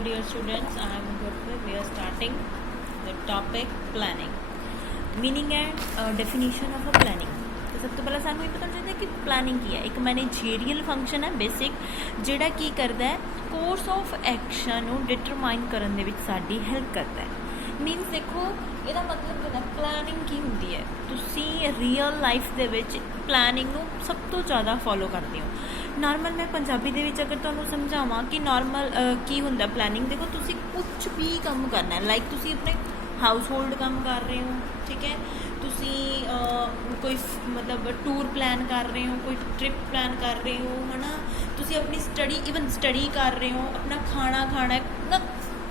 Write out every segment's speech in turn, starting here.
Hello dear students, I am Gurpreet. We are starting the topic planning. Meaning and definition of a planning. तो सब तो पहला सानू ये पता चाहिए कि प्लानिंग की है। एक मैनेजरियल फंक्शन है बेसिक ਜਿਹੜਾ ਕੀ ਕਰਦਾ ਹੈ ਕੋਰਸ ਆਫ ਐਕਸ਼ਨ ਨੂੰ ਡਿਟਰਮਾਈਨ ਕਰਨ ਦੇ ਵਿੱਚ ਸਾਡੀ ਹੈਲਪ ਕਰਦਾ ਹੈ। ਮੀਨਸ ਦੇਖੋ ਇਹਦਾ ਮਤਲਬ ਜਿਹੜਾ ਪਲਾਨਿੰਗ ਕੀ ਹੁੰਦੀ ਹੈ, ਤੁਸੀਂ ਰੀਅਲ ਲਾਈਫ ਦੇ ਵਿੱਚ ਪਲਾਨਿੰਗ ਨੂੰ ਸਭ ਤੋਂ ਜ਼ਿਆਦਾ ਫੋਲੋ ਕਰਦੇ ਹੋ। ਨੋਰਮਲ ਮੈਂ ਪੰਜਾਬੀ ਦੇ ਵਿੱਚ ਅਗਰ ਤੁਹਾਨੂੰ ਸਮਝਾਵਾਂ ਕਿ ਨੋਰਮਲ ਕੀ ਹੁੰਦਾ ਪਲਾਨਿੰਗ, ਦੇਖੋ ਤੁਸੀਂ ਕੁਛ ਵੀ ਕੰਮ ਕਰਨਾ ਹੈ, ਲਾਈਕ ਤੁਸੀਂ ਆਪਣੇ ਹਾਊਸ ਹੋਲਡ ਕੰਮ ਕਰ ਰਹੇ ਹੋ, ਠੀਕ ਹੈ, ਤੁਸੀਂ ਕੋਈ ਮਤਲਬ ਟੂਰ ਪਲਾਨ ਕਰ ਰਹੇ ਹੋ, ਕੋਈ ਟ੍ਰਿਪ ਪਲਾਨ ਕਰ ਰਹੇ ਹੋ, ਹੈ ਨਾ, ਤੁਸੀਂ ਆਪਣੀ ਈਵਨ ਸਟੱਡੀ ਕਰ ਰਹੇ ਹੋ, ਆਪਣਾ ਖਾਣਾ ਖਾਣਾ ਹੈ,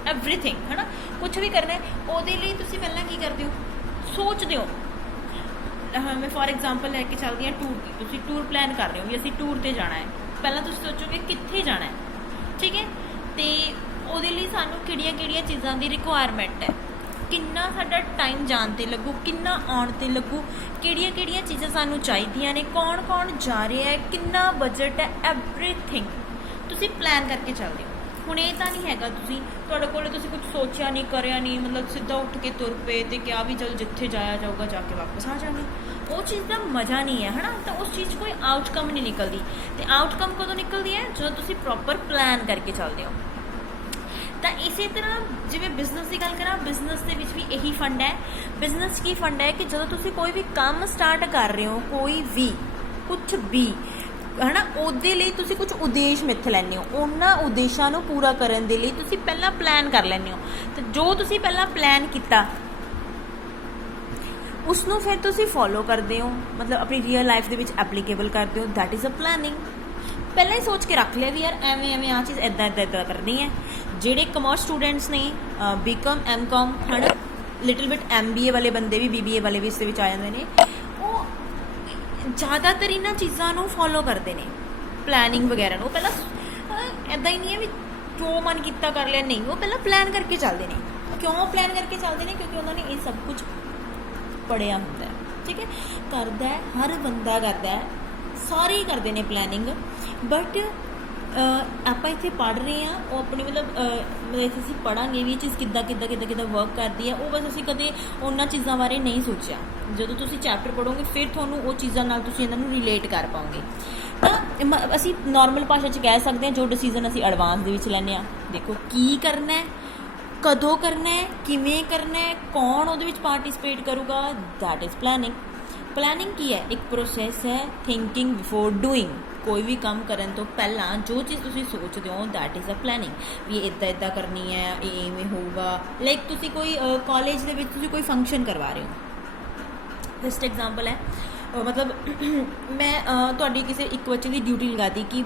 ਐਵਰੀਥਿੰਗ, ਹੈ ਨਾ, ਕੁਛ ਵੀ ਕਰਨਾ ਹੈ, ਉਹਦੇ ਲਈ ਤੁਸੀਂ ਪਹਿਲਾਂ ਕੀ ਕਰਦੇ ਹੋ, ਸੋਚਦੇ ਹੋ। ਮੈਂ ਫੋਰ ਐਗਜ਼ਾਮਪਲ ਲੈ ਕੇ ਚੱਲਦੀ ਹਾਂ ਟੂਰ ਦੀ। ਤੁਸੀਂ ਟੂਰ ਪਲਾਨ ਕਰ ਰਹੇ ਹੋ ਵੀ ਅਸੀਂ ਟੂਰ 'ਤੇ ਜਾਣਾ ਹੈ, ਪਹਿਲਾਂ ਤੁਸੀਂ ਸੋਚੋਗੇ ਕਿੱਥੇ ਜਾਣਾ ਹੈ, ਠੀਕ ਹੈ, ਅਤੇ ਉਹਦੇ ਲਈ ਸਾਨੂੰ ਕਿਹੜੀਆਂ ਕਿਹੜੀਆਂ ਚੀਜ਼ਾਂ ਦੀ ਰਿਕੁਆਇਰਮੈਂਟ ਹੈ, ਕਿੰਨਾ ਸਾਡਾ ਟਾਈਮ ਜਾਣ 'ਤੇ ਲੱਗੂ, ਕਿੰਨਾ ਆਉਣ 'ਤੇ ਲੱਗੂ, ਕਿਹੜੀਆਂ ਕਿਹੜੀਆਂ ਚੀਜ਼ਾਂ ਸਾਨੂੰ ਚਾਹੀਦੀਆਂ ਨੇ, ਕੌਣ ਕੌਣ ਜਾ ਰਿਹਾ ਹੈ, ਕਿੰਨਾ ਬਜਟ ਹੈ, ਐਵਰੀਥਿੰਗ ਤੁਸੀਂ ਪਲਾਨ ਕਰਕੇ ਚੱਲਦੇ ਹੋ। ਹੁਣ ਇਹ ਤਾਂ ਨਹੀਂ ਹੈਗਾ ਤੁਹਾਡੇ ਕੋਲ ਤੁਸੀਂ ਕੁਝ ਸੋਚਿਆ ਨਹੀਂ, ਕਰਿਆ ਨਹੀਂ, ਮਤਲਬ ਸਿੱਧਾ ਉੱਠ ਕੇ ਤੁਰ ਪਏ ਅਤੇ ਕਿਹਾ ਵੀ ਚਲ ਜਿੱਥੇ ਜਾਇਆ ਜਾਊਗਾ ਜਾ ਕੇ ਵਾਪਸ ਆ ਜਾਵਾਂਗੇ। ਉਹ ਚੀਜ਼ ਦਾ ਮਜ਼ਾ ਨਹੀਂ ਹੈ, ਹੈ ਨਾ, ਤਾਂ ਉਸ ਚੀਜ਼ 'ਚ ਕੋਈ ਆਊਟਕਮ ਨਹੀਂ ਨਿਕਲਦੀ। ਅਤੇ ਆਊਟਕਮ ਕਦੋਂ ਨਿਕਲਦੀ ਹੈ, ਜਦੋਂ ਤੁਸੀਂ ਪ੍ਰੋਪਰ ਪਲਾਨ ਕਰਕੇ ਚੱਲਦੇ ਹੋ। ਤਾਂ ਇਸੇ ਤਰ੍ਹਾਂ ਜਿਵੇਂ ਬਿਜ਼ਨਸ ਦੀ ਗੱਲ ਕਰਾਂ, ਬਿਜ਼ਨਸ ਦੇ ਵਿੱਚ ਵੀ ਇਹੀ ਫੰਡ ਹੈ। ਬਿਜ਼ਨਸ ਕੀ ਫੰਡ ਹੈ ਕਿ ਜਦੋਂ ਤੁਸੀਂ ਕੋਈ ਵੀ ਕੰਮ ਸਟਾਰਟ ਕਰ ਰਹੇ ਹੋ, ਕੋਈ ਵੀ ਕੁਛ ਵੀ, ਹੈ ਨਾ, ਉਹਦੇ ਲਈ ਤੁਸੀਂ ਕੁਝ ਉਦੇਸ਼ ਮਿੱਥ ਲੈਂਦੇ ਹੋ। ਉਹਨਾਂ ਉਦੇਸ਼ਾਂ ਨੂੰ ਪੂਰਾ ਕਰਨ ਦੇ ਲਈ ਤੁਸੀਂ ਪਹਿਲਾਂ ਪਲਾਨ ਕਰ ਲੈਂਦੇ ਹੋ। ਅਤੇ ਜੋ ਤੁਸੀਂ ਪਹਿਲਾਂ ਪਲਾਨ ਕੀਤਾ ਉਸਨੂੰ ਫਿਰ ਤੁਸੀਂ ਫੋਲੋ ਕਰਦੇ ਹੋ, ਮਤਲਬ ਆਪਣੀ ਰੀਅਲ ਲਾਈਫ ਦੇ ਵਿੱਚ ਐਪਲੀਕੇਬਲ ਕਰਦੇ ਹੋ। That is a planning. ਪਹਿਲਾਂ ਹੀ ਸੋਚ ਕੇ ਰੱਖ ਲਿਆ ਵੀ ਯਾਰ ਐਵੇਂ ਐਵੇਂ ਆਹ ਚੀਜ਼ ਇੱਦਾਂ ਇੱਦਾਂ ਇੱਦਾਂ ਕਰਨੀ ਹੈ। ਜਿਹੜੇ ਕਮਰਸ ਸਟੂਡੈਂਟਸ ਨੇ, BCom MCom, ਹੈ ਨਾ, ਲਿਟਲ ਬਿਟ MBA ਵਾਲੇ ਬੰਦੇ ਵੀ, BBA ਵਾਲੇ ਵੀ ਇਸ ਦੇ ਵਿੱਚ ਆ ਜਾਂਦੇ ਨੇ, ਉਹ ਜ਼ਿਆਦਾਤਰ ਇਹਨਾਂ ਚੀਜ਼ਾਂ ਨੂੰ ਫੋਲੋ ਕਰਦੇ ਨੇ, ਪਲੈਨਿੰਗ ਵਗੈਰਾ ਨੂੰ। ਉਹ ਪਹਿਲਾਂ ਇੱਦਾਂ ਹੀ ਨਹੀਂ ਹੈ ਵੀ ਜੋ ਮਨ ਕੀਤਾ ਕਰ ਲਿਆ, ਨਹੀਂ, ਉਹ ਪਹਿਲਾਂ ਪਲਾਨ ਕਰਕੇ ਚੱਲਦੇ ਨੇ। ਕਿਉਂ ਪਲਾਨ ਕਰਕੇ ਚੱਲਦੇ ਨੇ? ਕਿਉਂਕਿ ਉਹਨਾਂ ਨੇ ਇਹ ਸਭ ਕੁਝ ਪੜ੍ਹਿਆ ਹੁੰਦਾ ਹੈ, ਠੀਕ ਹੈ, ਕਰਦਾ ਹੈ, ਹਰ ਬੰਦਾ ਕਰਦਾ ਹੈ, ਸਾਰੇ ਹੀ ਕਰਦੇ ਨੇ ਪਲੈਨਿੰਗ। ਬਟ ਆਪਾਂ ਇੱਥੇ ਪੜ੍ਹ ਰਹੇ ਹਾਂ, ਉਹ ਆਪਣੀ ਮਤਲਬ ਇੱਥੇ ਅਸੀਂ ਪੜ੍ਹਾਂਗੇ ਵੀ ਇਹ ਚੀਜ਼ ਕਿੱਦਾਂ ਵਰਕ ਕਰਦੀ ਹੈ, ਉਹ ਬਸ ਅਸੀਂ ਕਦੇ ਉਹਨਾਂ ਚੀਜ਼ਾਂ ਬਾਰੇ ਨਹੀਂ ਸੋਚਿਆ। ਜਦੋਂ ਤੁਸੀਂ ਚੈਪਟਰ ਪੜ੍ਹੋਗੇ ਫਿਰ ਤੁਹਾਨੂੰ ਉਹ ਚੀਜ਼ਾਂ ਨਾਲ ਤੁਸੀਂ ਇਹਨਾਂ ਨੂੰ ਰਿਲੇਟ ਕਰ ਪਾਓਗੇ। ਤਾਂ ਅਸੀਂ ਨੋਰਮਲ ਭਾਸ਼ਾ 'ਚ ਕਹਿ ਸਕਦੇ ਹਾਂ ਜੋ ਡਿਸੀਜ਼ਨ ਅਸੀਂ ਐਡਵਾਂਸ ਦੇ ਵਿੱਚ ਲੈਂਦੇ ਹਾਂ, ਦੇਖੋ ਕੀ ਕਰਨਾ ਹੈ, ਕਦੋਂ ਕਰਨਾ ਹੈ, ਕਿਵੇਂ ਕਰਨਾ ਹੈ, ਕੌਣ ਉਹਦੇ ਵਿੱਚ ਪਾਰਟੀਸਪੇਟ ਕਰੂਗਾ, ਦੈਟ ਇਜ਼ ਪਲੈਨਿੰਗ। ਪਲੈਨਿੰਗ ਕੀ ਹੈ? ਇੱਕ ਪ੍ਰੋਸੈਸ ਹੈ, ਥਿੰਕਿੰਗ ਬਿਫੋਰ ਡੂਇੰਗ। ਕੋਈ ਵੀ ਕੰਮ ਕਰਨ ਤੋਂ ਪਹਿਲਾਂ ਜੋ ਚੀਜ਼ ਤੁਸੀਂ ਸੋਚਦੇ ਹੋ ਦੈਟ ਇਜ਼ ਅ ਪਲੈਨਿੰਗ, ਵੀ ਇੱਦਾਂ ਕਰਨੀ ਹੈ, ਇਹ ਇਵੇਂ ਹੋਊਗਾ। ਲਾਈਕ ਤੁਸੀਂ ਕੋਈ ਕਾਲਜ ਦੇ ਵਿੱਚ ਤੁਸੀਂ ਕੋਈ ਫੰਕਸ਼ਨ ਕਰਵਾ ਰਹੇ ਹੋ, ਜਸਟ ਐਗਜ਼ਾਮਪਲ ਹੈ, ਮਤਲਬ ਮੈਂ ਤੁਹਾਡੀ ਕਿਸੇ ਇੱਕ ਬੱਚੇ ਦੀ ਡਿਊਟੀ ਲਗਾਤੀ ਕਿ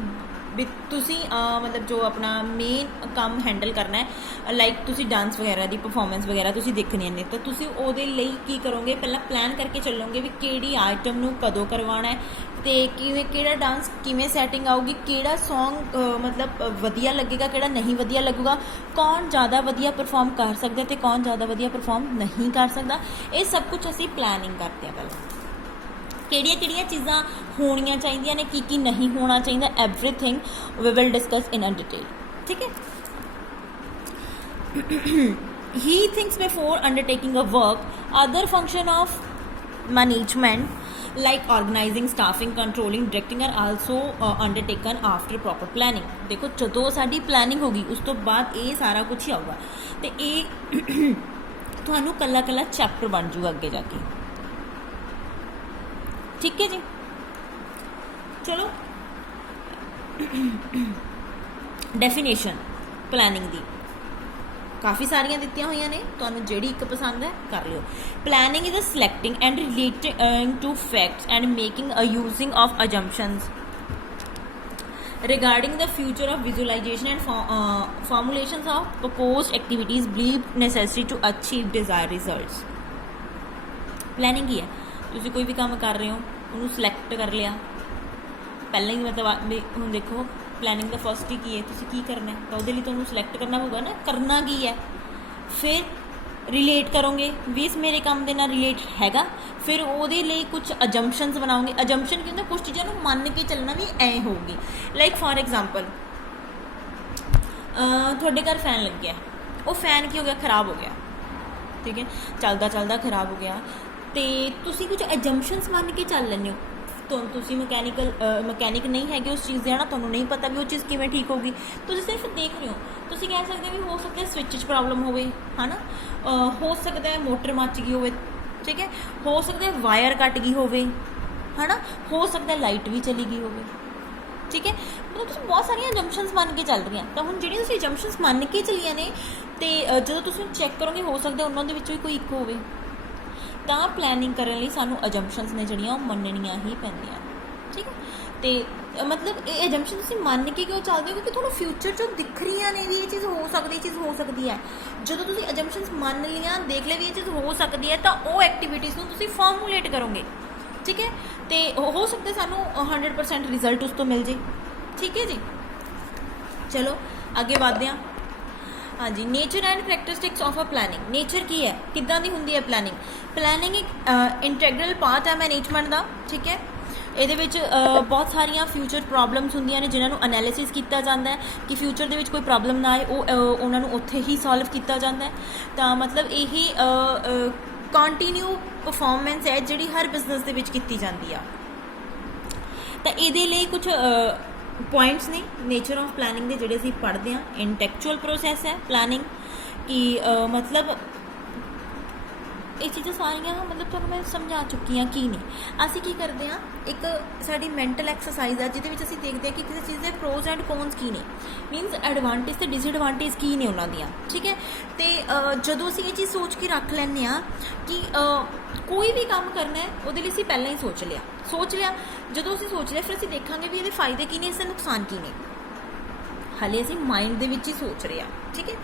ਵੀ ਤੁਸੀਂ ਮਤਲਬ ਜੋ ਆਪਣਾ ਮੇਨ ਕੰਮ ਹੈਂਡਲ ਕਰਨਾ ਹੈ, ਲਾਈਕ ਤੁਸੀਂ ਡਾਂਸ ਵਗੈਰਾ ਦੀ ਪਰਫੋਰਮੈਂਸ ਵਗੈਰਾ ਤੁਸੀਂ ਦੇਖਣੀਆਂ ਨੇ, ਤਾਂ ਤੁਸੀਂ ਉਹਦੇ ਲਈ ਕੀ ਕਰੋਗੇ, ਪਹਿਲਾਂ ਪਲਾਨ ਕਰਕੇ ਚੱਲੋਗੇ ਵੀ ਕਿਹੜੀ ਆਈਟਮ ਨੂੰ ਕਦੋਂ ਕਰਵਾਉਣਾ ਹੈ, ਅਤੇ ਕਿਹੜਾ ਡਾਂਸ ਕਿਵੇਂ ਸੈਟਿੰਗ ਆਊਗੀ, ਕਿਹੜਾ ਸੌਂਗ ਮਤਲਬ ਵਧੀਆ ਲੱਗੇਗਾ, ਕਿਹੜਾ ਨਹੀਂ ਵਧੀਆ ਲੱਗੂਗਾ, ਕੌਣ ਜ਼ਿਆਦਾ ਵਧੀਆ ਪਰਫੋਰਮ ਕਰ ਸਕਦਾ ਅਤੇ ਕੌਣ ਜ਼ਿਆਦਾ ਵਧੀਆ ਪਰਫੋਰਮ ਨਹੀਂ ਕਰ ਸਕਦਾ। ਇਹ ਸਭ ਕੁਛ ਅਸੀਂ ਪਲੈਨਿੰਗ ਕਰਦੇ ਹਾਂ। ਪਹਿਲਾਂ ਕਿਹੜੀਆਂ ਚੀਜ਼ਾਂ ਹੋਣੀਆਂ ਚਾਹੀਦੀਆਂ ਨੇ, ਕੀ ਨਹੀਂ ਹੋਣਾ ਚਾਹੀਦਾ, everything we will discuss in a detail, ਠੀਕ ਹੈ। He thinks before undertaking a work. Other function of management like organizing, staffing, controlling, directing are also undertaken after proper planning. ਦੇਖੋ ਜਦੋਂ ਸਾਡੀ ਪਲੈਨਿੰਗ ਹੋ ਗਈ ਉਸ ਤੋਂ ਬਾਅਦ ਇਹ ਸਾਰਾ ਕੁਛ ਹੀ ਆਊਗਾ, ਅਤੇ ਇਹ ਤੁਹਾਨੂੰ ਕੱਲਾ ਚੈਪਟਰ ਬਣ ਜੂਗਾ ਅੱਗੇ ਜਾ ਕੇ, ਠੀਕ ਹੈ ਜੀ। ਚਲੋ ਡੈਫੀਨੇਸ਼ਨ ਪਲੈਨਿੰਗ ਦੀ ਕਾਫੀ ਸਾਰੀਆਂ ਦਿੱਤੀਆਂ ਹੋਈਆਂ ਨੇ, ਤੁਹਾਨੂੰ ਜਿਹੜੀ ਇੱਕ ਪਸੰਦ ਹੈ ਕਰ ਲਿਓ। Planning is a selecting and relating to facts and making a using of assumptions regarding the future of visualization and formulations of proposed activities believed necessary to achieve desired results. Planning ਕੀ ਹੈ? ਤੁਸੀਂ ਕੋਈ ਵੀ ਕੰਮ ਕਰ ਰਹੇ ਹੋ, ਉਹਨੂੰ select ਕਰ ਲਿਆ ਪਹਿਲਾਂ ਹੀ, ਮਤਲਬ ਵੀ ਹੁਣ ਦੇਖੋ ਪਲੈਨਿੰਗ ਦਾ ਫਸਟ ਹੀ ਕੀ ਹੈ, ਤੁਸੀਂ ਕੀ ਕਰਨਾ ਹੈ, ਤਾਂ ਉਹਦੇ ਲਈ ਤੁਹਾਨੂੰ ਸਿਲੈਕਟ ਕਰਨਾ ਪਊਗਾ ਨਾ, ਕਰਨਾ ਕੀ ਹੈ, ਫਿਰ ਰਿਲੇਟ ਕਰੋਗੇ ਵੀ ਇਸ ਮੇਰੇ ਕੰਮ ਦੇ ਨਾਲ ਰਿਲੇਟ ਹੈਗਾ, ਫਿਰ ਉਹਦੇ ਲਈ ਕੁਛ ਅਜੰਪਸ਼ਨਸ ਬਣਾਓਗੇ। ਅਜੰਪਸ਼ਨ ਕੀ ਹੁੰਦਾ? ਕੁਛ ਚੀਜ਼ਾਂ ਨੂੰ ਮੰਨ ਕੇ ਚੱਲਣਾ ਵੀ ਐਂ ਹੋਊਗੀ। ਲਾਈਕ ਫੋਰ ਐਗਜ਼ਾਮਪਲ ਤੁਹਾਡੇ ਘਰ ਫੈਨ ਲੱਗਿਆ, ਉਹ ਫੈਨ ਕੀ ਹੋ ਗਿਆ, ਖਰਾਬ ਹੋ ਗਿਆ, ਠੀਕ ਹੈ, ਚੱਲਦਾ ਚੱਲਦਾ ਖਰਾਬ ਹੋ ਗਿਆ, ਅਤੇ ਤੁਸੀਂ ਕੁਝ ਐਜੰਪਸ਼ਨਸ ਮੰਨ ਕੇ ਚੱਲ ਲੈਂਦੇ ਹੋ। ਤੁਸੀਂ ਮਕੈਨਿਕ ਨਹੀਂ ਹੈਗੇ ਉਸ ਚੀਜ਼ ਦੇ, ਹੈ ਨਾ, ਤੁਹਾਨੂੰ ਨਹੀਂ ਪਤਾ ਵੀ ਉਹ ਚੀਜ਼ ਕਿਵੇਂ ਠੀਕ ਹੋਊਗੀ, ਤੁਸੀਂ ਸਿਰਫ ਦੇਖ ਰਹੇ ਹੋ। ਤੁਸੀਂ ਕਹਿ ਸਕਦੇ ਵੀ ਹੋ ਸਕਦਾ ਸਵਿੱਚ 'ਚ ਪ੍ਰੋਬਲਮ ਹੋਵੇ, ਹੈ ਨਾ, ਹੋ ਸਕਦਾ ਮੋਟਰ ਮੱਚ ਗਈ ਹੋਵੇ, ਠੀਕ ਹੈ, ਹੋ ਸਕਦਾ ਵਾਇਰ ਕੱਟ ਗਈ ਹੋਵੇ, ਹੈ ਨਾ, ਹੋ ਸਕਦਾ ਲਾਈਟ ਵੀ ਚਲੀ ਗਈ ਹੋਵੇ, ਠੀਕ ਹੈ। ਮਤਲਬ ਤੁਸੀਂ ਬਹੁਤ ਸਾਰੀਆਂ ਐਜੰਪਸ਼ਨਸ ਮੰਨ ਕੇ ਚੱਲ ਰਹੀਆਂ। ਤਾਂ ਹੁਣ ਜਿਹੜੀਆਂ ਤੁਸੀਂ ਐਜੰਪਸ਼ਨਸ ਮੰਨ ਕੇ ਚੱਲੀਆਂ ਨੇ, ਅਤੇ ਜਦੋਂ ਤੁਸੀਂ ਚੈੱਕ ਕਰੋਗੇ ਹੋ ਸਕਦਾ ਉਹਨਾਂ ਦੇ ਵਿੱਚੋਂ ਹੀ ਕੋਈ ਇੱਕ ਹੋਵੇ। ਤਾਂ ਪਲੈਨਿੰਗ ਕਰਨ ਲਈ ਸਾਨੂੰ ਐਜੰਪਸ਼ਨਸ ਨੇ ਜਿਹੜੀਆਂ ਉਹ ਮੰਨਣੀਆਂ ਹੀ ਪੈਂਦੀਆਂ, ਠੀਕ ਹੈ। ਅਤੇ ਮਤਲਬ ਇਹ ਐਜੰਪਸ਼ਨ ਤੁਸੀਂ ਮੰਨ ਕੇ ਕਿਉਂ ਚੱਲਦੇ ਹੋ, ਕਿਉਂਕਿ ਤੁਹਾਨੂੰ ਫਿਊਚਰ 'ਚੋਂ ਦਿਖ ਰਹੀਆਂ ਨੇ ਵੀ ਇਹ ਚੀਜ਼ ਹੋ ਸਕਦੀ, ਇਹ ਚੀਜ਼ ਹੋ ਸਕਦੀ ਹੈ। ਜਦੋਂ ਤੁਸੀਂ ਐਜੰਪਸ਼ਨਸ ਮੰਨ ਲਈਆਂ, ਦੇਖ ਲਿਆ ਵੀ ਇਹ ਚੀਜ਼ ਹੋ ਸਕਦੀ ਹੈ, ਤਾਂ ਉਹ ਐਕਟੀਵਿਟੀਜ਼ ਨੂੰ ਤੁਸੀਂ ਫਾਰਮੂਲੇਟ ਕਰੋਗੇ, ਠੀਕ ਹੈ, ਅਤੇ ਹੋ ਸਕਦਾ ਸਾਨੂੰ 100% ਰਿਜ਼ਲਟ ਉਸ ਤੋਂ ਮਿਲ ਜੇ, ਠੀਕ ਹੈ ਜੀ। ਚਲੋ ਅੱਗੇ ਵਧਦੇ ਹਾਂ। ਹਾਂਜੀ, nature and characteristics of a planning. Nature ਕੀ ਹੈ, ਕਿੱਦਾਂ ਦੀ ਹੁੰਦੀ ਹੈ ਪਲੈਨਿੰਗ? ਪਲੈਨਿੰਗ ਇੱਕ ਇੰਟੈਗਰਲ ਪਾਰਟ ਹੈ ਮੈਨੇਜਮੈਂਟ ਦਾ, ਠੀਕ ਹੈ। ਇਹਦੇ ਵਿੱਚ ਬਹੁਤ ਸਾਰੀਆਂ ਫਿਊਚਰ ਪ੍ਰੋਬਲਮਸ ਹੁੰਦੀਆਂ ਨੇ ਜਿਨ੍ਹਾਂ ਨੂੰ ਅਨੈਲਿਸਿਸ ਕੀਤਾ ਜਾਂਦਾ ਹੈ ਕਿ ਫਿਊਚਰ ਦੇ ਵਿੱਚ ਕੋਈ ਪ੍ਰੋਬਲਮ ਨਾ ਆਏ, ਉਹਨਾਂ ਨੂੰ ਉੱਥੇ ਹੀ ਸੋਲਵ ਕੀਤਾ ਜਾਂਦਾ ਹੈ। ਤਾਂ ਮਤਲਬ ਇਹੀ ਕੰਟੀਨਿਊ ਪਰਫੋਰਮੈਂਸ ਹੈ ਜਿਹੜੀ ਹਰ ਬਿਜ਼ਨਸ ਦੇ ਵਿੱਚ ਕੀਤੀ ਜਾਂਦੀ ਆ। ਤਾਂ ਇਹਦੇ ਲਈ ਕੁਝ ਪੁਆਇੰਟਸ ਨੇ ਨੇਚਰ ਆਫ ਪਲੈਨਿੰਗ ਦੇ ਜਿਹੜੇ ਅਸੀਂ ਪੜ੍ਹਦੇ ਹਾਂ। ਇੰਟੈਕਚੁਅਲ ਪ੍ਰੋਸੈਸ ਹੈ ਪਲੈਨਿੰਗ, ਕਿ ਮਤਲਬ ਇਹ ਚੀਜ਼ਾਂ ਸਾਰੀਆਂ ਮਤਲਬ ਤੁਹਾਨੂੰ ਮੈਂ ਸਮਝਾ ਚੁੱਕੀ ਹਾਂ ਕੀ ਨੇ। ਅਸੀਂ ਕੀ ਕਰਦੇ ਹਾਂ, ਇੱਕ ਸਾਡੀ ਮੈਂਟਲ ਐਕਸਰਸਾਈਜ਼ ਆ ਜਿਹਦੇ ਵਿੱਚ ਅਸੀਂ ਦੇਖਦੇ ਹਾਂ ਕਿ ਕਿਸੇ ਚੀਜ਼ ਦੇ ਪ੍ਰੋਜ਼ ਐਂਡ ਕੋਨਸ ਕੀ ਨੇ, ਮੀਨਸ ਐਡਵਾਂਟੇਜ ਅਤੇ ਡਿਸਐਡਵਾਂਟੇਜ ਕੀ ਨੇ ਉਹਨਾਂ ਦੀਆਂ, ਠੀਕ ਹੈ। ਅਤੇ ਜਦੋਂ ਅਸੀਂ ਇਹ ਚੀਜ਼ ਸੋਚ ਕੇ ਰੱਖ ਲੈਂਦੇ ਹਾਂ ਕਿ ਕੋਈ ਵੀ ਕੰਮ ਕਰਨਾ ਹੈ ਉਹਦੇ ਲਈ ਅਸੀਂ ਪਹਿਲਾਂ ਹੀ ਸੋਚ ਲਿਆ। ਜਦੋਂ ਅਸੀਂ ਸੋਚ ਲਿਆ ਫਿਰ ਅਸੀਂ ਦੇਖਾਂਗੇ ਵੀ ਇਹਦੇ ਫਾਇਦੇ ਕੀ ਨੇ, ਇਸਦੇ ਨੁਕਸਾਨ ਕੀ ਨੇ। ਹਾਲੇ ਅਸੀਂ ਮਾਈਂਡ ਦੇ ਵਿੱਚ ਹੀ ਸੋਚ ਰਹੇ ਹਾਂ, ਠੀਕ ਹੈ।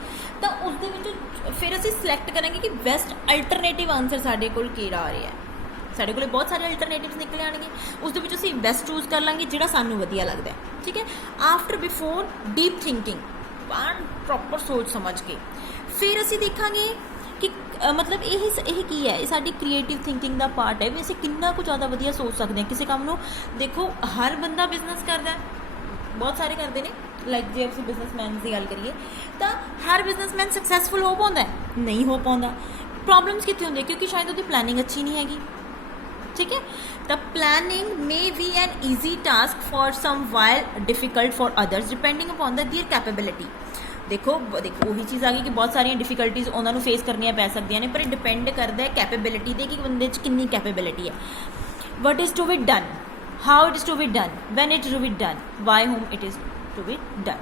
ਤਾਂ ਉਸ ਦੇ ਵਿੱਚ ਫਿਰ ਅਸੀਂ ਸਿਲੈਕਟ ਕਰਾਂਗੇ ਕਿ ਬੈਸਟ ਅਲਟਰਨੇਟਿਵ ਆਨਸਰ ਸਾਡੇ ਕੋਲ ਕਿਹੜਾ ਆ ਰਿਹਾ ਹੈ। ਸਾਡੇ ਕੋਲ ਬਹੁਤ ਸਾਰੇ ਅਲਟਰਨੇਟਿਵਸ ਨਿਕਲ ਆਉਣਗੇ, ਉਸ ਦੇ ਵਿੱਚ ਅਸੀਂ ਬੈਸਟ ਚੂਜ਼ ਕਰ ਲਾਂਗੇ ਜਿਹੜਾ ਸਾਨੂੰ ਵਧੀਆ ਲੱਗਦਾ ਹੈ, ਠੀਕ ਹੈ। After before deep thinking, proper ਸੋਚ ਸਮਝ ਕੇ ਫਿਰ ਅਸੀਂ ਦੇਖਾਂਗੇ ਕਿ ਮਤਲਬ ਇਹ ਕੀ ਹੈ, ਇਹ ਸਾਡੀ ਕ੍ਰੀਏਟਿਵ ਥਿੰਕਿੰਗ ਦਾ ਪਾਰਟ ਹੈ ਵੀ ਅਸੀਂ ਕਿੰਨਾ ਕੁ ਜ਼ਿਆਦਾ ਵਧੀਆ ਸੋਚ ਸਕਦੇ ਹਾਂ ਕਿਸੇ ਕੰਮ ਨੂੰ। ਦੇਖੋ ਹਰ ਬੰਦਾ ਬਿਜ਼ਨਸ ਕਰਦਾ, ਬਹੁਤ ਸਾਰੇ ਕਰਦੇ ਨੇ, ਲਾਈਕ ਜੇ ਅਸੀਂ ਬਿਜ਼ਨਸਮੈਨ ਦੀ ਗੱਲ ਕਰੀਏ ਤਾਂ ਹਰ ਬਿਜ਼ਨਸਮੈਨ ਸਕਸੈਸਫੁਲ ਹੋ ਪਾਉਂਦਾ, ਨਹੀਂ ਹੋ ਪਾਉਂਦਾ। ਪ੍ਰੋਬਲਮਸ ਕਿੱਥੇ ਹੁੰਦੀਆਂ, ਕਿਉਂਕਿ ਸ਼ਾਇਦ ਉਹਦੀ ਪਲੈਨਿੰਗ ਅੱਛੀ ਨਹੀਂ ਹੈਗੀ, ਠੀਕ ਹੈ। ਤਾਂ planning may be an easy task for some while difficult for others depending upon their capability. ਦੇਖੋ ਉਹੀ ਚੀਜ਼ ਆ ਗਈ ਕਿ ਬਹੁਤ ਸਾਰੀਆਂ ਡਿਫਿਕਲਟੀਜ਼ ਉਹਨਾਂ ਨੂੰ ਫੇਸ ਕਰਨੀਆਂ ਪੈ ਸਕਦੀਆਂ ਨੇ, ਪਰ ਇਹ ਡਿਪੈਂਡ ਕਰਦਾ ਹੈ ਕੈਪੇਬਿਲਿਟੀ 'ਤੇ ਕਿ ਬੰਦੇ 'ਚ ਕਿੰਨੀ ਕੈਪੇਬਿਲਿਟੀ ਹੈ। What is to be done, how it is to be done, when it to be done, by whom it is to be done.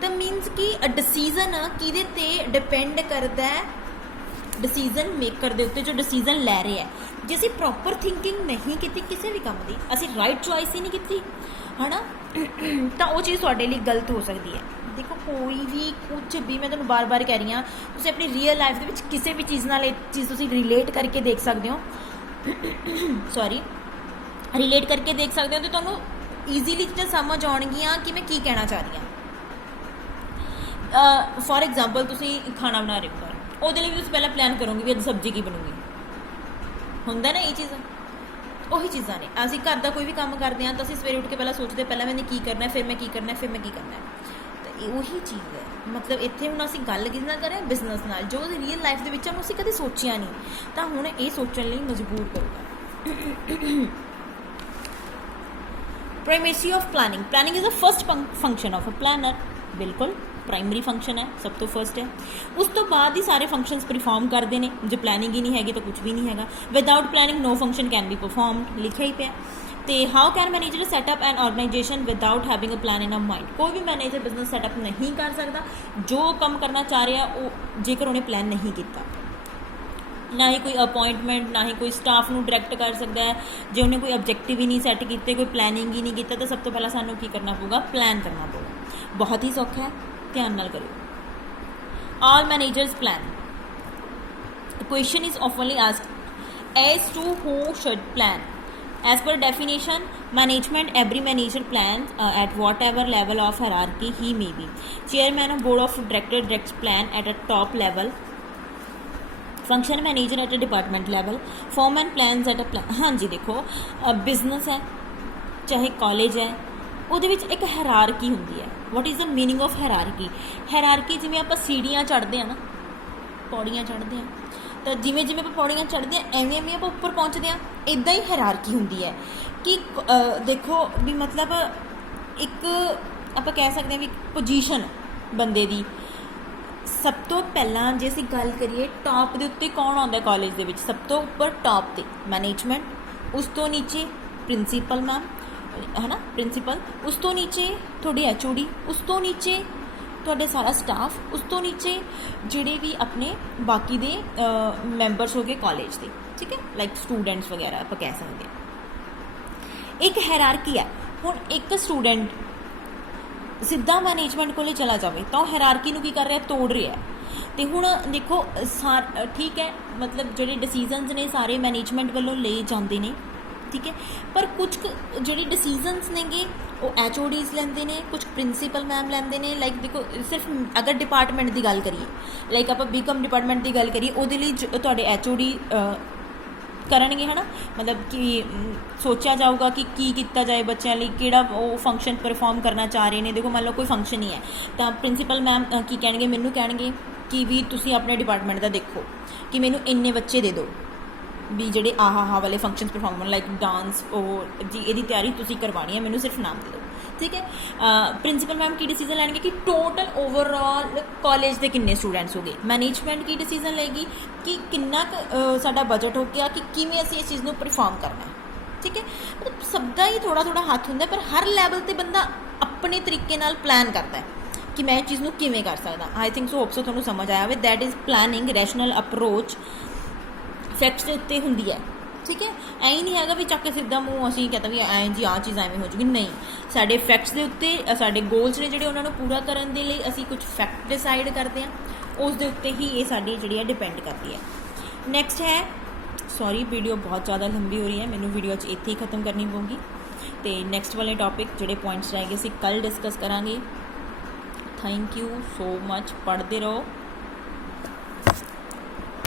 ਤਾਂ ਮੀਨਸ ਕਿ ਡਿਸੀਜ਼ਨ ਕਿਹਦੇ 'ਤੇ ਡਿਪੈਂਡ ਕਰਦਾ ਹੈ, ਡਿਸੀਜ਼ਨ ਮੇਕਰ ਦੇ ਉੱਤੇ ਜੋ ਡਿਸੀਜ਼ਨ ਲੈ ਰਿਹਾ ਹੈ। ਜੇ ਅਸੀਂ ਪ੍ਰੋਪਰ ਥਿੰਕਿੰਗ ਨਹੀਂ ਕੀਤੀ ਕਿਸੇ ਵੀ ਕੰਮ ਦੀ, ਅਸੀਂ ਰਾਈਟ ਚੋਇਸ ਹੀ ਨਹੀਂ ਕੀਤੀ, ਹੈ ਨਾ, ਤਾਂ ਉਹ ਚੀਜ਼ ਤੁਹਾਡੇ ਲਈ ਗਲਤ ਹੋ ਸਕਦੀ ਹੈ। ਦੇਖੋ ਕੋਈ ਵੀ ਕੁਝ ਵੀ, ਮੈਂ ਤੁਹਾਨੂੰ ਬਾਰ-ਬਾਰ ਕਹਿ ਰਹੀ ਹਾਂ, ਤੁਸੀਂ ਆਪਣੀ ਰੀਅਲ ਲਾਈਫ ਦੇ ਵਿੱਚ ਕਿਸੇ ਵੀ ਚੀਜ਼ ਨਾਲ ਇਹ ਚੀਜ਼ ਤੁਸੀਂ ਰਿਲੇਟ ਕਰਕੇ ਦੇਖ ਸਕਦੇ ਹੋ, ਰਿਲੇਟ ਕਰਕੇ ਦੇਖ ਸਕਦੇ ਹੋ, ਅਤੇ ਤੁਹਾਨੂੰ ਈਜ਼ੀਲੀ ਚੀਜ਼ਾਂ ਸਮਝ ਆਉਣਗੀਆਂ ਕਿ ਮੈਂ ਕੀ ਕਹਿਣਾ ਚਾਹ ਰਹੀ ਹਾਂ। ਫੋਰ ਐਗਜ਼ਾਮਪਲ ਤੁਸੀਂ ਖਾਣਾ ਬਣਾ ਰਹੇ ਹੋ, ਉਹਦੇ ਲਈ ਵੀ ਤੁਸੀਂ ਪਹਿਲਾਂ ਪਲਾਨ ਕਰੋਗੇ ਵੀ ਅੱਜ ਸਬਜ਼ੀ ਕੀ ਬਣੂਗੀ, ਹੁੰਦਾ ਨਾ ਇਹ ਚੀਜ਼। ਉਹੀ ਚੀਜ਼ਾਂ ਨੇ, ਅਸੀਂ ਘਰ ਦਾ ਕੋਈ ਵੀ ਕੰਮ ਕਰਦੇ ਹਾਂ ਤਾਂ ਅਸੀਂ ਸਵੇਰੇ ਉੱਠ ਕੇ ਪਹਿਲਾਂ ਸੋਚਦੇ ਪਹਿਲਾਂ ਮੈंने ਕੀ ਕਰਨਾ, ਫਿਰ ਮੈਂ ਕੀ ਕਰਨਾ, ਫਿਰ ਮੈਂ ਕੀ ਕਰਨਾ। ਤਾਂ ਇਹ ਉਹੀ ਚੀਜ਼ ਹੈ। ਮਤਲਬ ਇੱਥੇ ਹੁਣ ਅਸੀਂ ਗੱਲ ਕਿਸ ਨਾਲ ਕਰ ਰਹੇ ਹਾਂ, ਬਿਜ਼ਨਸ ਨਾਲ, ਜੋ ਰੀਅਲ ਲਾਈਫ ਦੇ ਵਿੱਚ ਉਹਨੂੰ ਅਸੀਂ ਕਦੇ ਸੋਚਿਆ ਨਹੀਂ, ਤਾਂ ਹੁਣ ਇਹ ਸੋਚਣ ਲਈ ਮਜਬੂਰ ਕਰੂਗਾ। Primacy of planning. Planning is the first function of a planner. ਬਿਲਕੁਲ ਪ੍ਰਾਇਮਰੀ ਫੰਕਸ਼ਨ ਹੈ, ਸਭ ਤੋਂ ਫਸਟ ਹੈ। ਉਸ ਤੋਂ ਬਾਅਦ ਹੀ ਸਾਰੇ ਫੰਕਸ਼ਨਸ ਪਰਫਾਰਮ ਕਰਦੇ ਨੇ। ਜੇ ਪਲੈਨਿੰਗ ਹੀ ਨਹੀਂ ਹੈਗੀ ਤਾਂ ਕੁਝ ਵੀ ਨਹੀਂ ਹੈਗਾ। Without planning no function can be performed, ਲਿਖਿਆ ਹੀ ਪਿਆ। ਅਤੇ how can manager set up an organisation without having a plan in a mind. ਕੋਈ ਵੀ ਮੈਨੇਜਰ ਬਿਜ਼ਨਸ ਸੈਟਅਪ ਨਹੀਂ ਕਰ ਸਕਦਾ ਜੋ ਕੰਮ ਕਰਨਾ ਚਾਹ ਰਿਹਾ ਉਹ ਜੇਕਰ ਉਹਨੇ ਪਲਾਨ ਨਹੀਂ ਕੀਤਾ। ਨਾ ਹੀ ਕੋਈ ਅਪੋਇੰਟਮੈਂਟ, ਨਾ ਹੀ ਕੋਈ ਸਟਾਫ ਨੂੰ ਡਾਇਰੈਕਟ ਕਰ ਸਕਦਾ ਹੈ। ਜੇ ਉਹਨੇ ਕੋਈ ਆਬਜੈਕਟਿਵ ਹੀ ਨਹੀਂ ਸੈੱਟ ਕੀਤੇ, ਕੋਈ ਪਲੈਨਿੰਗ ਹੀ ਨਹੀਂ ਕੀਤਾ, ਤਾਂ ਸਭ ਤੋਂ ਪਹਿਲਾਂ ਸਾਨੂੰ ਕੀ ਕਰਨਾ ਪਊਗਾ, ਪਲਾਨ ਕਰਨਾ ਪਊਗਾ। ਬਹੁਤ ਹੀ ਸੌਖਾ ਹੈ, ਧਿਆਨ ਨਾਲ ਕਰੋ। All managers plan. Question is oftenly asked as to who should plan. As per definition, management, every manager plans at whatever level of hierarchy he may be. Chairman of board of director directs plan at a top level. Function manager at a department level. Foreman plans at a plan. हाँ जी, देखो business है, चाहे college है, ਉਹਦੇ ਵਿੱਚ ਇੱਕ hierarchy ਹੁੰਦੀ ਹੈ। What is the meaning of hierarchy? Hierarchy ਜਿਵੇਂ ਆਪਾਂ ਸੀੜੀਆਂ ਚੜ੍ਹਦੇ ਹਾਂ ਨਾ, ਪੌੜੀਆਂ ਚੜ੍ਹਦੇ ਹਾਂ, ਤਾਂ ਜਿਵੇਂ ਜਿਵੇਂ ਆਪਾਂ ਪੌੜੀਆਂ ਚੜ੍ਹਦੇ ਹਾਂ ਐਵੇਂ ਐਵੇਂ ਆਪਾਂ ਉੱਪਰ ਪਹੁੰਚਦੇ ਹਾਂ। ਇੱਦਾਂ ਹੀ ਹੈਰਾਰਕੀ ਹੁੰਦੀ ਹੈ ਕਿ ਦੇਖੋ ਵੀ ਮਤਲਬ ਇੱਕ ਆਪਾਂ ਕਹਿ ਸਕਦੇ ਹਾਂ ਵੀ ਪੋਜੀਸ਼ਨ ਬੰਦੇ ਦੀ। ਸਭ ਤੋਂ ਪਹਿਲਾਂ ਜੇ ਅਸੀਂ ਗੱਲ ਕਰੀਏ ਟੌਪ ਦੇ ਉੱਤੇ ਕੌਣ ਆਉਂਦਾ ਕਾਲਜ ਦੇ ਵਿੱਚ? ਸਭ ਤੋਂ ਉੱਪਰ ਟੌਪ 'ਤੇ ਮੈਨੇਜਮੈਂਟ, ਉਸ ਤੋਂ ਨੀਚੇ ਪ੍ਰਿੰਸੀਪਲ ਮੈਮ, ਹੈ ਨਾ, ਪ੍ਰਿੰਸੀਪਲ, ਉਸ ਤੋਂ ਨੀਚੇ ਤੁਹਾਡੇ HOD, ਉਸ ਤੋਂ ਨੀਚੇ ਤੁਹਾਡੇ ਸਾਰਾ ਸਟਾਫ, ਉਸ ਤੋਂ ਨੀਚੇ ਜਿਹੜੇ ਵੀ ਆਪਣੇ ਬਾਕੀ ਦੇ ਮੈਂਬਰਸ ਹੋ ਗਏ ਕਾਲਜ ਦੇ, ਠੀਕ ਹੈ, ਲਾਈਕ ਸਟੂਡੈਂਟਸ ਵਗੈਰਾ ਆਪਾਂ ਕਹਿ ਸਕਦੇ ਹਾਂ। ਇੱਕ ਹੈਰਾਰਕੀ ਹੈ। ਹੁਣ ਇੱਕ ਸਟੂਡੈਂਟ ਸਿੱਧਾ ਮੈਨੇਜਮੈਂਟ ਕੋਲੇ ਚਲਾ ਜਾਵੇ ਤਾਂ ਉਹ ਹੈਰਾਰਕੀ ਨੂੰ ਕੀ ਕਰ ਰਿਹਾ? ਤੋੜ ਰਿਹਾ। ਅਤੇ ਹੁਣ ਦੇਖੋ ਠੀਕ ਹੈ, ਮਤਲਬ ਜਿਹੜੇ ਡਿਸੀਜ਼ਨਸ ਨੇ ਸਾਰੇ ਮੈਨੇਜਮੈਂਟ ਵੱਲੋਂ ਲਏ ਜਾਂਦੇ ਨੇ, ਠੀਕ ਹੈ, ਪਰ ਕੁਝ ਜਿਹੜੇ ਡਿਸੀਜ਼ਨਸ ਨੇਗੇ ਉਹ HODs ਲੈਂਦੇ ਨੇ, ਕੁਝ ਪ੍ਰਿੰਸੀਪਲ ਮੈਮ ਲੈਂਦੇ ਨੇ। ਲਾਈਕ ਦੇਖੋ ਸਿਰਫ ਅਗਰ ਡਿਪਾਰਟਮੈਂਟ ਦੀ ਗੱਲ ਕਰੀਏ, ਲਾਈਕ ਆਪਾਂ BCom ਡਿਪਾਰਟਮੈਂਟ ਦੀ ਗੱਲ ਕਰੀਏ, ਉਹਦੇ ਲਈ ਤੁਹਾਡੇ HOD ਕਰਨਗੇ, ਹੈ ਨਾ, ਮਤਲਬ ਕਿ ਸੋਚਿਆ ਜਾਊਗਾ ਕਿ ਕੀ ਕੀਤਾ ਜਾਏ ਬੱਚਿਆਂ ਲਈ, ਕਿਹੜਾ ਉਹ ਫੰਕਸ਼ਨ ਪਰਫੋਰਮ ਕਰਨਾ ਚਾਹ ਰਹੇ ਨੇ। ਦੇਖੋ ਮੰਨ ਲਓ ਕੋਈ ਫੰਕਸ਼ਨ ਹੀ ਹੈ ਤਾਂ ਪ੍ਰਿੰਸੀਪਲ ਮੈਮ ਕੀ ਕਹਿਣਗੇ? ਮੈਨੂੰ ਕਹਿਣਗੇ ਕਿ ਵੀ ਤੁਸੀਂ ਆਪਣੇ ਡਿਪਾਰਟਮੈਂਟ ਦਾ ਦੇਖੋ ਕਿ ਮੈਨੂੰ ਇੰਨੇ ਬੱਚੇ ਦੇ ਦਿਓ ਵੀ ਜਿਹੜੇ ਆਹ ਵਾਲੇ ਫੰਕਸ਼ਨਸ ਪਰਫੋਰਮ ਲਾਈਕ ਡਾਂਸ, ਉਹ ਜੀ ਇਹਦੀ ਤਿਆਰੀ ਤੁਸੀਂ ਕਰਵਾਉਣੀ ਹੈ, ਮੈਨੂੰ ਸਿਰਫ ਨਾਮ ਦੇ ਦਿਓ, ਠੀਕ ਹੈ। ਪ੍ਰਿੰਸੀਪਲ ਮੈਮ ਕੀ ਡਿਸੀਜ਼ਨ ਲੈਣਗੇ ਕਿ ਟੋਟਲ ਓਵਰਆਲ ਕਾਲਜ ਦੇ ਕਿੰਨੇ ਸਟੂਡੈਂਟਸ ਹੋ ਗਏ। ਮੈਨੇਜਮੈਂਟ ਕੀ ਡਿਸੀਜ਼ਨ ਲਏਗੀ ਕਿ ਕਿੰਨਾ ਕੁ ਸਾਡਾ ਬਜਟ ਹੋ ਗਿਆ, ਕਿ ਕਿਵੇਂ ਅਸੀਂ ਇਸ ਚੀਜ਼ ਨੂੰ ਪਰਫੋਰਮ ਕਰਨਾ, ਠੀਕ ਹੈ। ਮਤਲਬ ਸਭ ਦਾ ਹੀ ਥੋੜ੍ਹਾ ਥੋੜ੍ਹਾ ਹੱਥ ਹੁੰਦਾ, ਪਰ ਹਰ ਲੈਵਲ 'ਤੇ ਬੰਦਾ ਆਪਣੇ ਤਰੀਕੇ ਨਾਲ ਪਲਾਨ ਕਰਦਾ ਹੈ ਕਿ ਮੈਂ ਇਹ ਚੀਜ਼ ਨੂੰ ਕਿਵੇਂ ਕਰ ਸਕਦਾ। I think so, hope so ਤੁਹਾਨੂੰ ਸਮਝ ਆਇਆ ਹੋਵੇ। That is planning, rational approach facts ਦੇ ਉੱਤੇ ਹੁੰਦੀ ਹੈ, ਠੀਕ ਹੈ। ਐਂ ਹੀ ਨਹੀਂ ਹੈਗਾ ਵੀ ਚੱਕ ਕੇ ਸਿੱਧਾ ਮੂੰਹ ਅਸੀਂ ਕਹਿੰਦਾ ਵੀ ਐਂ ਜੀ ਆਹ ਚੀਜ਼ ਐਵੇਂ ਹੋ ਜੂਗੀ, ਨਹੀਂ। ਸਾਡੇ ਫੈਕਟਸ ਦੇ ਉੱਤੇ ਸਾਡੇ ਗੋਲਸ ਨੇ ਜਿਹੜੇ ਉਹਨਾਂ ਨੂੰ ਪੂਰਾ ਕਰਨ ਦੇ ਲਈ ਅਸੀਂ ਕੁਝ ਫੈਕਟ ਡਿਸਾਈਡ ਕਰਦੇ ਹਾਂ, ਉਸ ਦੇ ਉੱਤੇ ਹੀ ਇਹ ਸਾਡੀ ਜਿਹੜੀ ਹੈ ਡਿਪੈਂਡ ਕਰਦੀ ਹੈ। ਨੈਕਸਟ ਹੈ, ਸੌਰੀ ਵੀਡੀਓ ਬਹੁਤ ਜ਼ਿਆਦਾ ਲੰਬੀ ਹੋ ਰਹੀ ਹੈ, ਮੈਨੂੰ ਵੀਡੀਓ 'ਚ ਇੱਥੇ ਹੀ ਖ਼ਤਮ ਕਰਨੀ ਪਊਗੀ। ਅਤੇ ਨੈਕਸਟ ਵਾਲੇ ਟੌਪਿਕ ਜਿਹੜੇ ਪੁਆਇੰਟਸ ਰਹਿ ਗਏ ਅਸੀਂ ਕੱਲ੍ਹ ਡਿਸਕਸ ਕਰਾਂਗੇ। Thank you so much. ਪੜ੍ਹਦੇ ਰਹੋ।